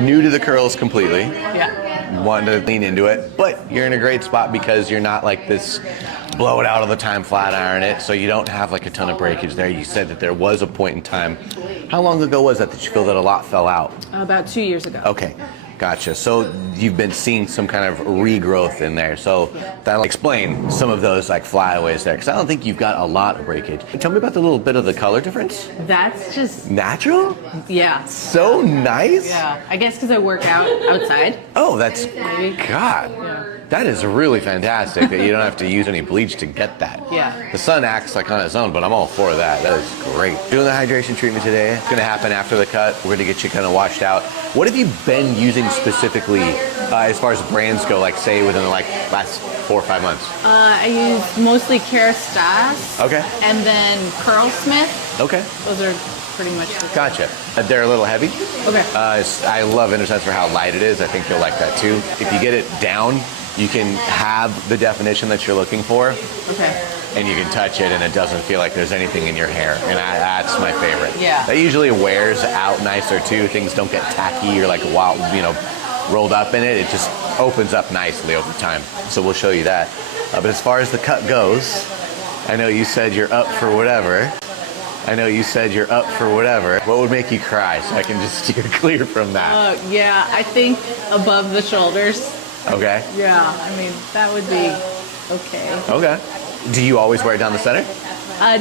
new to the curls completely. Yeah. Wanting to lean into it, but you're in a great spot because you're not like this blow it out all the time, flat iron it, so you don't have like a ton of breakage there. You said that there was a point in time. How long ago was that you feel that a lot fell out? About 2 years ago. Okay, gotcha. So you've been seeing some kind of regrowth in there. So that'll explain some of those like flyaways there, because I don't think you've got a lot of breakage. Tell me about the little bit of the color difference. That's just, Natural? yeah. So nice. Yeah. I guess because I work out outside. Oh, that's, Maybe. God. Yeah. That is really fantastic that you don't have to use any bleach to get that. Yeah. The sun acts like on its own, but I'm all for that. That is great. Doing the hydration treatment today. It's going to happen after the cut. We're going to get you kind of washed out. What have you been using specifically as far as brands go, like say within the last 4 or 5 months? I use mostly Kerastase. Okay. And then Curlsmith. Okay. Those are pretty much the Gotcha. They're a little heavy. Okay. I love Intersense for how light it is. I think you'll like that too. If you get it down, you can have the definition that you're looking for. Okay. And you can touch it and it doesn't feel like there's anything in your hair. And that's my favorite. Yeah. That usually wears out nicer too. Things don't get tacky or like wild, rolled up in it. It just opens up nicely over time. So we'll show you that. But as far as the cut goes, I know you said you're up for whatever. What would make you cry so I can just steer clear from that? Yeah, I think above the shoulders. Okay. Yeah, I mean, that would be okay. Okay. Do you always wear it down the center?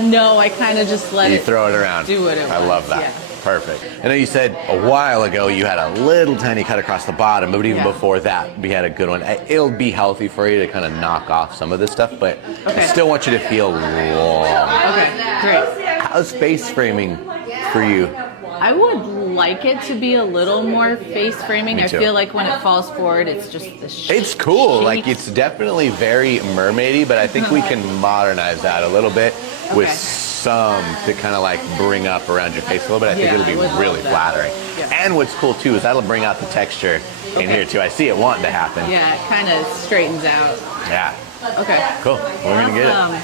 No, I kind of just let You it throw it around. do what it I wants, love that. yeah. Perfect. I know you said a while ago you had a little tiny cut across the bottom, but even Yeah. before that, we had a good one. It'll be healthy for you to kind of knock off some of this stuff, but I Okay. still want you to feel long. Okay, great. How's face framing for you? I would like it to be a little more face framing. Me I too. feel like when it falls forward, it's just the It's cool. shape. Like, it's definitely very mermaidy, but I think we can modernize that a little bit with Okay. some to kind of like bring up around your face a little bit. I think Yeah, it'll I be would love really that. flattering. Yeah. And what's cool too is that'll bring out the texture in Okay. here too. I see it wanting to happen. Yeah, it kind of straightens out. Yeah. Okay. Cool. We're gonna get it. Awesome.